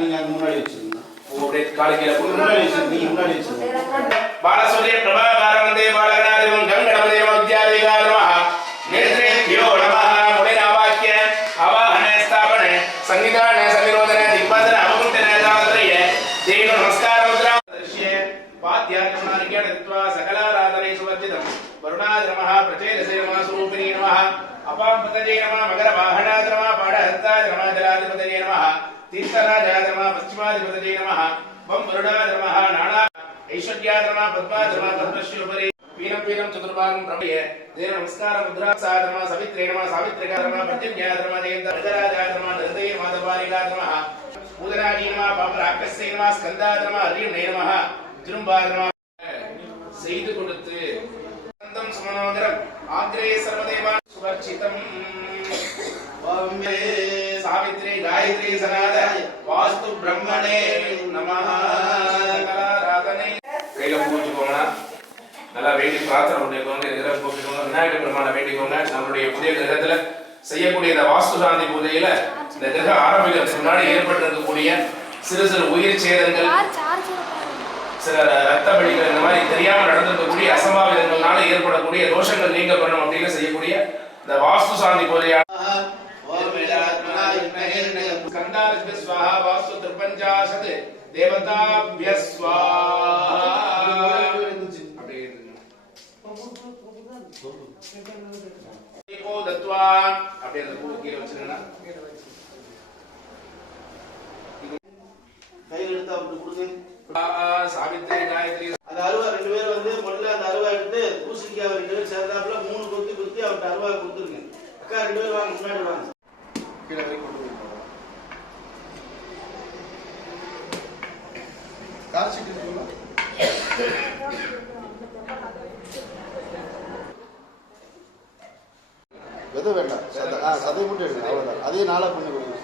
நீங்க அங்க முன்னாடி வச்சிருங்க அப்படியே காலு முன்னாடி வச்சிருங்க முன்னாடி வச்சிருங்க பாலசூரிய பிரபாகாரவந்தே பாலகநாதிரம் கங்கணவதே மத்தியாதிகார நமः நேத்ரேभ्यो நமः முனிநாவாக்கிய அவாஹன ஸ்தாபன சங்கிதான சவிரோதன கீர்த்தராஜாய நம பச்சிமாதிபதே நம வம் வருடாய நம நாடா ஐஸ்வர்யாய நம பத்மாய நம பத்மஸ்ரீ உபரி பீனம் பீனம் சதுர்பாகம் பிரபய தேவ நமஸ்கார முத்ரா சாதரம சவித்ரே நம சவித்ரிகா நம பத்யஜாய நம தேவ தரஜராஜாய நம நிருதய மாதபாரிகா நம பூதராணி நம பாபராக்கஸ்ய நம ஸ்கந்தாய செய்து கொடுத்து சந்தம் சுமனோதரம் ஆக்ரே சர்வதேவான் சுபர்ச்சிதம் ஓம் காயத்ரி சனாத வாஸ்து பிரம்மணே நமஹ. கலாராதனை கையில பூஜிக்கோங்கண்ணா நல்லா வேண்டி பிரார்த்தனை பண்ணிக்கோங்க. இதில் போட்டுக்கோங்க விநாயகர் பெருமான வேண்டிக்கோங்க. நம்மளுடைய புதிய கிரகத்துல செய்யக்கூடிய இந்த வாஸ்து சாந்தி பூஜையில இந்த கிரக ஆரம்பிக்கிறதுக்கு முன்னாடி ஏற்பட்டிருக்கக்கூடிய சிறு சிறு உயிர் சேதங்கள் சில ரத்த பலிகள் இந்த மாதிரி தெரியாம நடந்திருக்கக்கூடிய அசம்பாவிதங்கள்னால ஏற்படக்கூடிய தோஷங்கள் நீங்க பண்ணணும் அப்படின்னு செய்யக்கூடிய இந்த வாஸ்து சாந்தி பூஜையான ஸ்கந்தாதிபதி ஸ்வாஹா வாஸ்து திருப்பஞ்சாசத் தேவதாபிய ஸ்வாஹா அப்படியே இருங்க. இப்போ தத்வா அப்படியே அந்த பூ கீழே வச்சிருங்கன்னா கையில் எடுத்து அப்படி கொடுங்க. சாவித்ரி காயத்ரி. அந்த அருவா ரெண்டு பேரும் வந்து முதல்ல அந்த அருவா எடுத்து பூசணிக்காய் ரெண்டு பேரும் சேர்ந்தாப்புல மூணு கொத்தி குத்தி அவர்கிட்ட அருவா கொடுத்துருங்க. அக்கா ரெண்டு பேரும் வாங்க முன்னாடி வாங்க. கீழே வரைக்கும் கொண்டு போய் எதுவும் வேண்டாம். சதை மட்டும் எடுங்க. அவ்வளோதான் அதே நாளாக பண்ணி கொடுங்க.